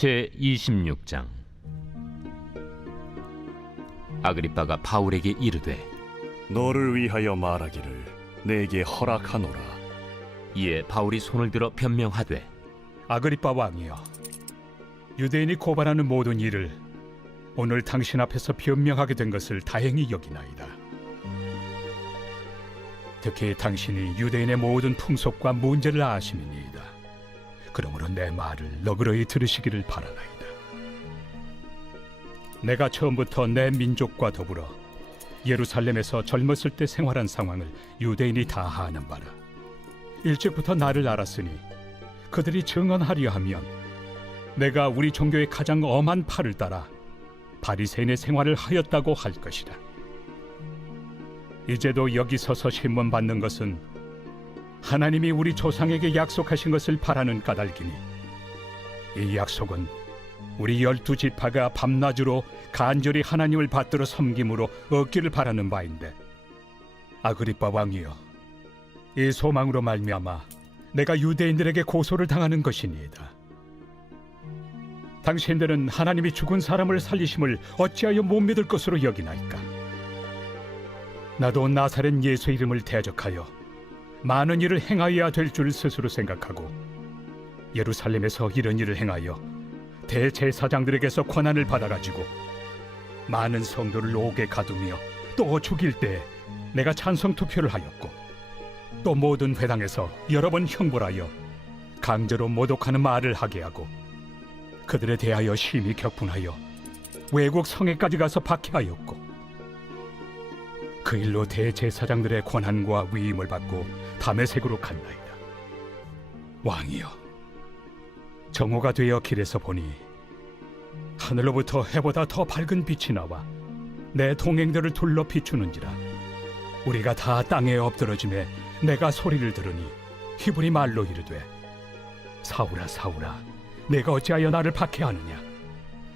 제26장. 아그리빠가 바울에게 이르되 너를 위하여 말하기를 내게 허락하노라. 이에 바울이 손을 들어 변명하되 아그리빠 왕이여, 유대인이 고발하는 모든 일을 오늘 당신 앞에서 변명하게 된 것을 다행히 여기나이다. 특히 당신이 유대인의 모든 풍속과 문제를 아심이니이다. 그러므로 내 말을 너그러이 들으시기를 바라나이다. 내가 처음부터 내 민족과 더불어 예루살렘에서 젊었을 때 생활한 상황을 유대인이 다 아는 바라. 일찍부터 나를 알았으니 그들이 증언하려 하면 내가 우리 종교의 가장 엄한 팔을 따라 바리새인의 생활을 하였다고 할 것이다. 이제도 여기 서서 신문받는 것은 하나님이 우리 조상에게 약속하신 것을 바라는 까닭이니 이 약속은 우리 12지파가 밤낮으로 간절히 하나님을 받들어 섬김으로 얻기를 바라는 바인데, 아그리빠 왕이여, 이 소망으로 말미암아 내가 유대인들에게 고소를 당하는 것이니이다. 당신들은 하나님이 죽은 사람을 살리심을 어찌하여 못 믿을 것으로 여기나이까? 나도 나사렛 예수 이름을 대적하여 많은 일을 행하여야 될 줄 스스로 생각하고 예루살렘에서 이런 일을 행하여 대제사장들에게서 권한을 받아가지고 많은 성도를 옥에 가두며 또 죽일 때 내가 찬성 투표를 하였고, 또 모든 회당에서 여러 번 형벌하여 강제로 모독하는 말을 하게 하고 그들에 대하여 심히 격분하여 외국 성에까지 가서 박해하였고, 그 일로 대제사장들의 권한과 위임을 받고 다메섹으로 갔나이다. 왕이여, 정오가 되어 길에서 보니 하늘로부터 해보다 더 밝은 빛이 나와 내 동행들을 둘러 비추는지라. 우리가 다 땅에 엎드러짐에 내가 소리를 들으니 히브리 말로 이르되, 사울아 사울아, 내가 어찌하여 나를 박해하느냐?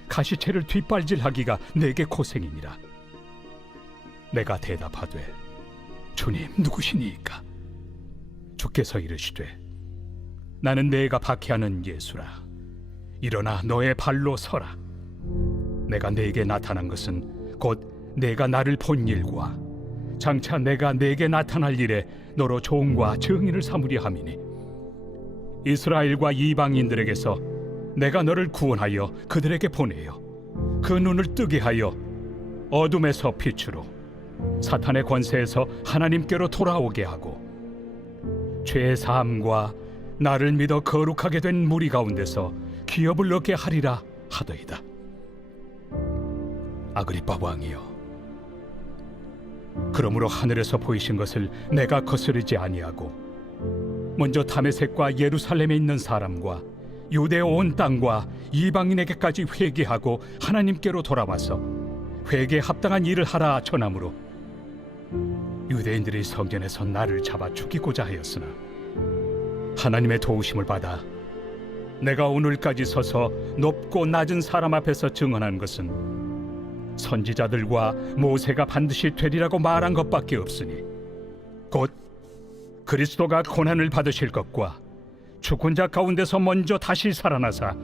가시체를 뒷발질하기가 내게 고생이니라. 내가 대답하되, 주님 누구시니이까? 주께서 이르시되, 나는 내가 박해하는 예수라. 일어나 너의 발로 서라. 내가 네게 나타난 것은 곧 내가 나를 본 일과 장차 내가 네게 나타날 일에 너로 종과 증인을 삼으려 함이니, 이스라엘과 이방인들에게서 내가 너를 구원하여 그들에게 보내어 그 눈을 뜨게 하여 어둠에서 빛으로, 사탄의 권세에서 하나님께로 돌아오게 하고, 죄 사함과 나를 믿어 거룩하게 된 무리 가운데서 기업을 얻게 하리라 하더이다. 아그리빠 왕이여, 그러므로 하늘에서 보이신 것을 내가 거스르지 아니하고 먼저 다메섹과 예루살렘에 있는 사람과 유대 온 땅과 이방인에게까지 회개하고 하나님께로 돌아와서 회개에 합당한 일을 하라 전함으로 유대인들이 성전에서 나를 잡아 죽이고자 하였으나 하나님의 도우심을 받아 내가 오늘까지 서서 높고 낮은 사람 앞에서 증언한 것은 선지자들과 모세가 반드시 되리라고 말한 것밖에 없으니, 곧 그리스도가 고난을 받으실 것과 죽은 자 가운데서 먼저 다시 살아나사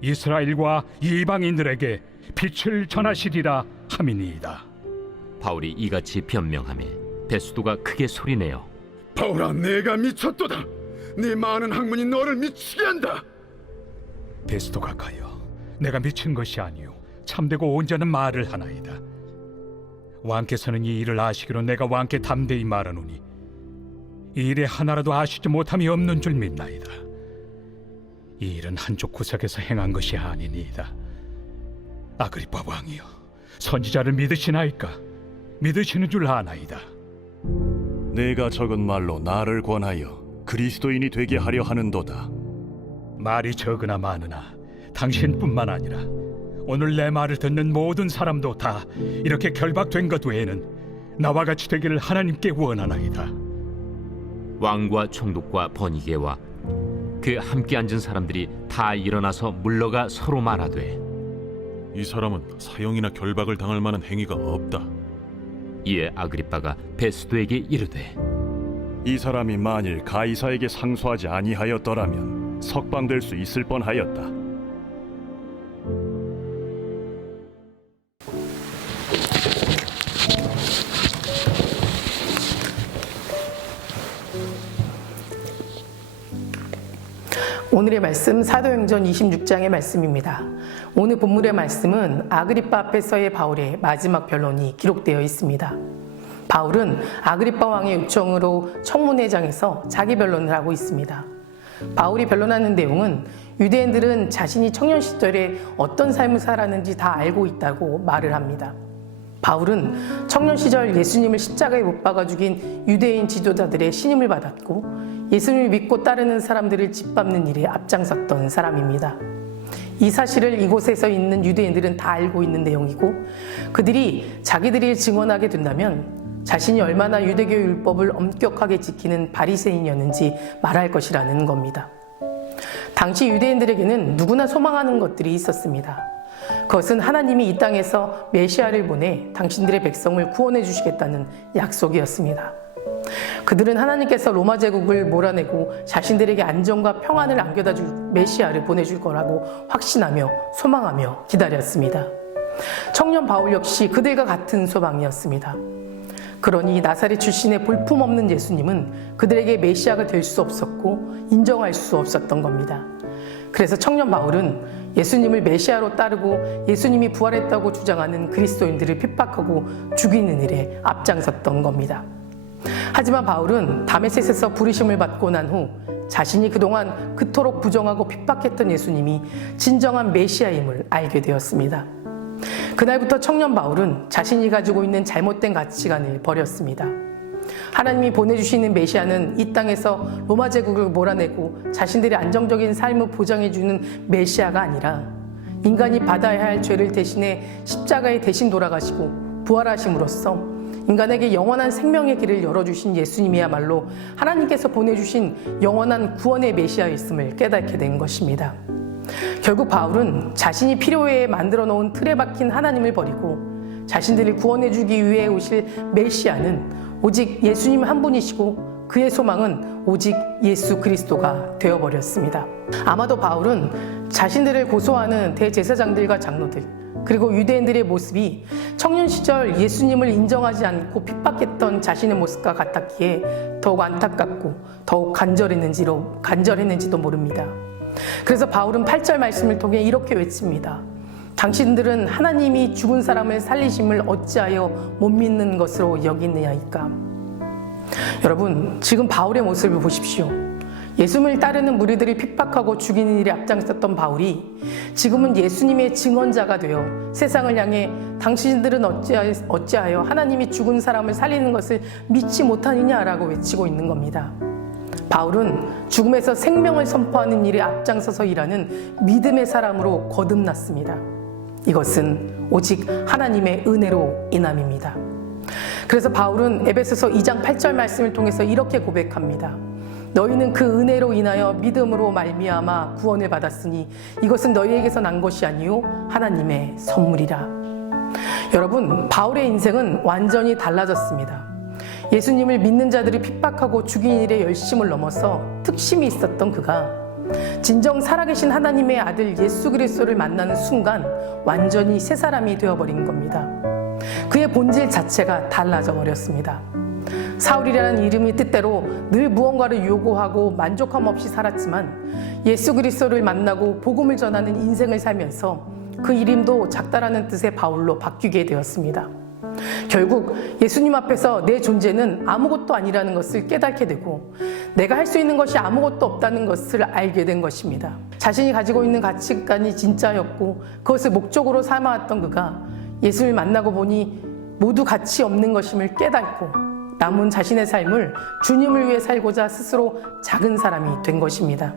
이스라엘과 이방인들에게 빛을 전하시리라 함이니이다. 바울이 이같이 변명하며 베스도가 크게 소리내어 바울아, 내가 미쳤도다. 네 많은 학문이 너를 미치게 한다. 베스도가 가여, 내가 미친 것이 아니요 참되고 온전한 말을 하나이다. 왕께서는 이 일을 아시기로 내가 왕께 담대히 말하노니 이 일에 하나라도 아시지 못함이 없는 줄 믿나이다. 이 일은 한쪽 구석에서 행한 것이 아니니이다. 아그리빠 왕이여, 선지자를 믿으시나이까? 믿으시는 줄 아나이다. 내가 적은 말로 나를 권하여 그리스도인이 되게 하려 하는도다. 말이 적으나 많으나 당신뿐만 아니라 오늘 내 말을 듣는 모든 사람도 다 이렇게 결박된 것 외에는 나와 같이 되기를 하나님께 원하나이다. 왕과 총독과 버니게와 그 함께 앉은 사람들이 다 일어나서 물러가 서로 말하되, 이 사람은 사형이나 결박을 당할 만한 행위가 없다. 이에 아그리빠가 베스도에게 이르되, 이 사람이 만일 가이사에게 상소하지 아니하였더라면 석방될 수 있을 뻔하였다. 오늘의 말씀 사도행전 26장의 말씀입니다. 오늘 본문의 말씀은 아그리빠 앞에서의 바울의 마지막 변론이 기록되어 있습니다. 바울은 아그리빠 왕의 요청으로 청문회장에서 자기 변론을 하고 있습니다. 바울이 변론하는 내용은 유대인들은 자신이 청년 시절에 어떤 삶을 살았는지 다 알고 있다고 말을 합니다. 바울은 청년 시절 예수님을 십자가에 못 박아 죽인 유대인 지도자들의 신임을 받았고 예수님을 믿고 따르는 사람들을 짓밟는 일에 앞장섰던 사람입니다. 이 사실을 이곳에서 있는 유대인들은 다 알고 있는 내용이고 그들이 자기들이 증언하게 된다면 자신이 얼마나 유대교 율법을 엄격하게 지키는 바리새인이었는지 말할 것이라는 겁니다. 당시 유대인들에게는 누구나 소망하는 것들이 있었습니다. 그것은 하나님이 이 땅에서 메시아를 보내 당신들의 백성을 구원해 주시겠다는 약속이었습니다. 그들은 하나님께서 로마 제국을 몰아내고 자신들에게 안정과 평안을 안겨다 줄 메시아를 보내줄 거라고 확신하며 소망하며 기다렸습니다. 청년 바울 역시 그들과 같은 소망이었습니다. 그러니 나사렛 출신의 볼품없는 예수님은 그들에게 메시아가 될 수 없었고 인정할 수 없었던 겁니다. 그래서 청년 바울은 예수님을 메시아로 따르고 예수님이 부활했다고 주장하는 그리스도인들을 핍박하고 죽이는 일에 앞장섰던 겁니다. 하지만 바울은 다메섹에서 부르심을 받고 난 후 자신이 그동안 그토록 부정하고 핍박했던 예수님이 진정한 메시아임을 알게 되었습니다. 그날부터 청년 바울은 자신이 가지고 있는 잘못된 가치관을 버렸습니다. 하나님이 보내주시는 메시아는 이 땅에서 로마 제국을 몰아내고 자신들의 안정적인 삶을 보장해주는 메시아가 아니라 인간이 받아야 할 죄를 대신해 십자가에 대신 돌아가시고 부활하심으로써 인간에게 영원한 생명의 길을 열어주신 예수님이야말로 하나님께서 보내주신 영원한 구원의 메시아였음을 깨닫게 된 것입니다. 결국 바울은 자신이 필요해 만들어 놓은 틀에 박힌 하나님을 버리고 자신들을 구원해주기 위해 오실 메시아는 오직 예수님 한 분이시고 그의 소망은 오직 예수 그리스도가 되어버렸습니다. 아마도 바울은 자신들을 고소하는 대제사장들과 장로들 그리고 유대인들의 모습이 청년 시절 예수님을 인정하지 않고 핍박했던 자신의 모습과 같았기에 더욱 안타깝고 더욱 간절했는지도 모릅니다. 그래서 바울은 8절 말씀을 통해 이렇게 외칩니다. 당신들은 하나님이 죽은 사람을 살리심을 어찌하여 못 믿는 것으로 여기느냐이까. 여러분, 지금 바울의 모습을 보십시오. 예수님을 따르는 무리들이 핍박하고 죽이는 일에 앞장섰던 바울이 지금은 예수님의 증언자가 되어 세상을 향해 당신들은 어찌하여 하나님이 죽은 사람을 살리는 것을 믿지 못하느냐라고 외치고 있는 겁니다. 바울은 죽음에서 생명을 선포하는 일에 앞장서서 일하는 믿음의 사람으로 거듭났습니다. 이것은 오직 하나님의 은혜로 인함입니다. 그래서 바울은 에베소서 2장 8절 말씀을 통해서 이렇게 고백합니다. 너희는 그 은혜로 인하여 믿음으로 말미암아 구원을 받았으니 이것은 너희에게서 난 것이 아니요 하나님의 선물이라. 여러분, 바울의 인생은 완전히 달라졌습니다. 예수님을 믿는 자들이 핍박하고 죽이는 일에 열심을 넘어서 특심이 있었던 그가 진정 살아계신 하나님의 아들 예수 그리스도를 만나는 순간 완전히 새 사람이 되어버린 겁니다. 그의 본질 자체가 달라져 버렸습니다. 사울이라는 이름이 뜻대로 늘 무언가를 요구하고 만족함 없이 살았지만 예수 그리스도를 만나고 복음을 전하는 인생을 살면서 그 이름도 작다라는 뜻의 바울로 바뀌게 되었습니다. 결국 예수님 앞에서 내 존재는 아무것도 아니라는 것을 깨닫게 되고 내가 할 수 있는 것이 아무것도 없다는 것을 알게 된 것입니다. 자신이 가지고 있는 가치관이 진짜였고 그것을 목적으로 삼아왔던 그가 예수를 만나고 보니 모두 가치 없는 것임을 깨닫고 남은 자신의 삶을 주님을 위해 살고자 스스로 작은 사람이 된 것입니다.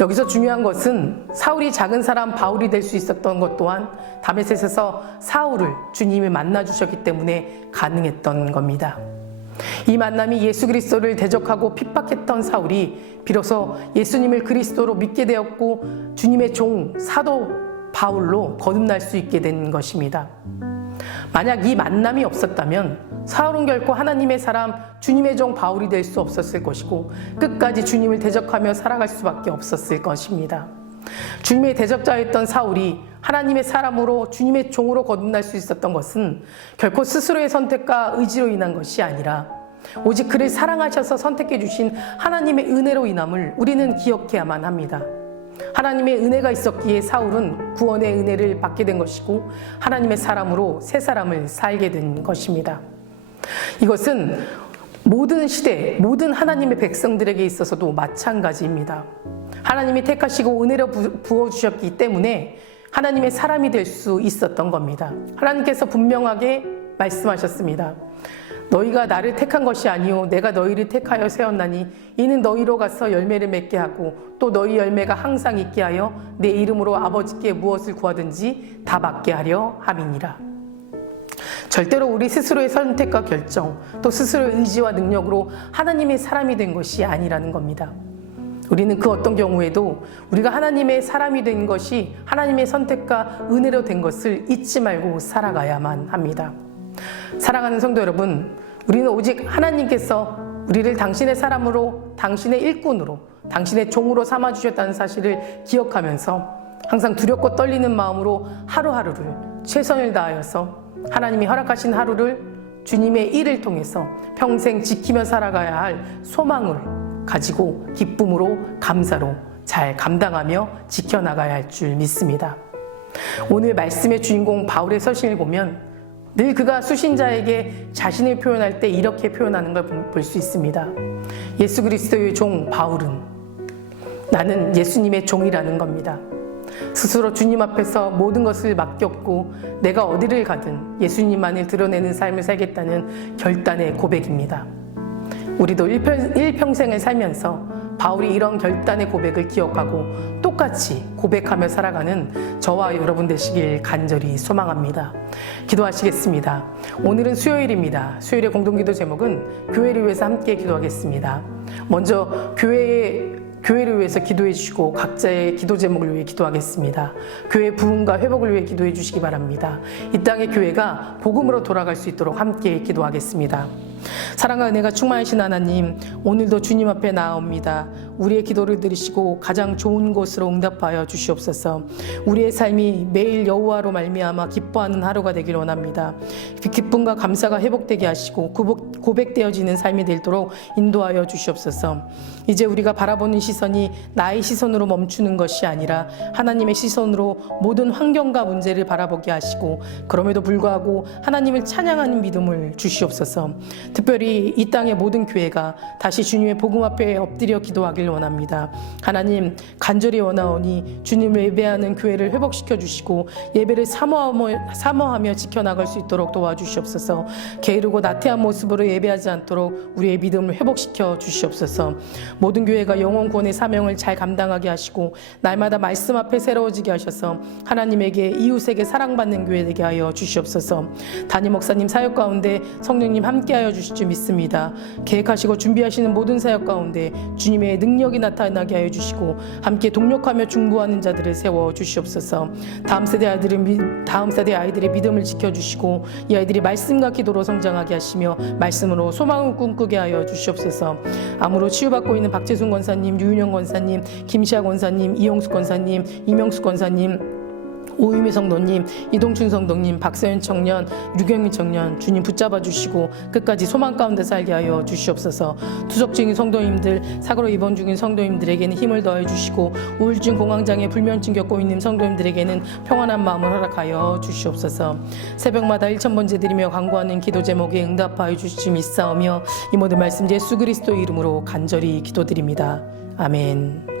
여기서 중요한 것은 사울이 작은 사람 바울이 될 수 있었던 것 또한 다메섹에서 사울을 주님이 만나주셨기 때문에 가능했던 겁니다. 이 만남이 예수 그리스도를 대적하고 핍박했던 사울이 비로소 예수님을 그리스도로 믿게 되었고 주님의 종 사도 바울로 거듭날 수 있게 된 것입니다. 만약 이 만남이 없었다면 사울은 결코 하나님의 사람 주님의 종 바울이 될 수 없었을 것이고 끝까지 주님을 대적하며 살아갈 수밖에 없었을 것입니다. 주님의 대적자였던 사울이 하나님의 사람으로 주님의 종으로 거듭날 수 있었던 것은 결코 스스로의 선택과 의지로 인한 것이 아니라 오직 그를 사랑하셔서 선택해 주신 하나님의 은혜로 인함을 우리는 기억해야만 합니다. 하나님의 은혜가 있었기에 사울은 구원의 은혜를 받게 된 것이고 하나님의 사람으로 새 사람을 살게 된 것입니다. 이것은 모든 시대, 모든 하나님의 백성들에게 있어서도 마찬가지입니다. 하나님이 택하시고 은혜로 부어주셨기 때문에 하나님의 사람이 될 수 있었던 겁니다. 하나님께서 분명하게 말씀하셨습니다. 너희가 나를 택한 것이 아니요 내가 너희를 택하여 세웠나니 이는 너희로 가서 열매를 맺게 하고 또 너희 열매가 항상 있게 하여 내 이름으로 아버지께 무엇을 구하든지 다 받게 하려 함이니라. 절대로 우리 스스로의 선택과 결정 또 스스로의 의지와 능력으로 하나님의 사람이 된 것이 아니라는 겁니다. 우리는 그 어떤 경우에도 우리가 하나님의 사람이 된 것이 하나님의 선택과 은혜로 된 것을 잊지 말고 살아가야만 합니다. 사랑하는 성도 여러분, 우리는 오직 하나님께서 우리를 당신의 사람으로, 당신의 일꾼으로, 당신의 종으로 삼아주셨다는 사실을 기억하면서 항상 두렵고 떨리는 마음으로 하루하루를 최선을 다하여서 하나님이 허락하신 하루를 주님의 일을 통해서 평생 지키며 살아가야 할 소망을 가지고 기쁨으로 감사로 잘 감당하며 지켜나가야 할 줄 믿습니다. 오늘 말씀의 주인공 바울의 서신을 보면 늘 그가 수신자에게 자신을 표현할 때 이렇게 표현하는 걸 볼 수 있습니다. 예수 그리스도의 종 바울은 나는 예수님의 종이라는 겁니다. 스스로 주님 앞에서 모든 것을 맡겼고 내가 어디를 가든 예수님만을 드러내는 삶을 살겠다는 결단의 고백입니다. 우리도 일평생을 살면서 바울이 이런 결단의 고백을 기억하고 똑같이 고백하며 살아가는 저와 여러분 되시길 간절히 소망합니다. 기도하시겠습니다. 오늘은 수요일입니다. 수요일의 공동기도 제목은 교회를 위해서 함께 기도하겠습니다. 먼저 교회를 위해서 기도해 주시고 각자의 기도 제목을 위해 기도하겠습니다. 교회 부흥과 회복을 위해 기도해 주시기 바랍니다. 이 땅의 교회가 복음으로 돌아갈 수 있도록 함께 기도하겠습니다. 사랑과 은혜가 충만하신 하나님, 오늘도 주님 앞에 나아옵니다. 우리의 기도를 들으시고 가장 좋은 곳으로 응답하여 주시옵소서. 우리의 삶이 매일 여호와로 말미암아 기뻐하는 하루가 되길 원합니다. 기쁨과 감사가 회복되게 하시고 고백되어지는 삶이 되도록 인도하여 주시옵소서. 이제 우리가 바라보는 시선이 나의 시선으로 멈추는 것이 아니라 하나님의 시선으로 모든 환경과 문제를 바라보게 하시고 그럼에도 불구하고 하나님을 찬양하는 믿음을 주시옵소서. 특별히 이 땅의 모든 교회가 다시 주님의 복음 앞에 엎드려 기도하길 원합니다. 하나님, 간절히 원하오니 주님을 예배하는 교회를 회복시켜 주시고 예배를 사모하며 지켜나갈 수 있도록 도와주시옵소서. 게으르고 나태한 모습으로 예배하지 않도록 우리의 믿음을 회복시켜 주시옵소서. 모든 교회가 영혼 구원의 사명을 잘 감당하게 하시고 날마다 말씀 앞에 새로워지게 하셔서 하나님에게 이웃에게 사랑받는 교회 되게 하여 주시옵소서. 담임 목사님 사역 가운데 성령님 함께하여 주실 줄 믿습니다. 계획하시고 준비하시는 모든 사역 가운데 주님의 능력이 나타나게 하여 주시고 함께 동력하며 중보하는 자들을 세워 주시옵소서. 다음 세대 아이들의 믿음을 지켜주시고 이 아이들이 말씀과 기도로 성장하게 하시며 말씀으로 소망을 꿈꾸게 하여 주시옵소서. 암으로 치유받고 있는 박재순 권사님, 유윤영 권사님, 김시아 권사님, 이용숙 권사님, 이명숙 권사님, 오유미 성도님, 이동춘 성도님, 박서연 청년, 유경민 청년 주님 붙잡아 주시고 끝까지 소망 가운데 살게 하여 주시옵소서. 투석 중인 성도님들, 사고로 입원 중인 성도님들에게는 힘을 더해 주시고 우울증, 공황장애, 불면증 겪고 있는 성도님들에게는 평안한 마음을 허락하여 주시옵소서. 새벽마다 1000번째 드리며 간구하는 기도 제목에 응답하여 주시지 믿사오며 이 모든 말씀 예수 그리스도 이름으로 간절히 기도드립니다. 아멘.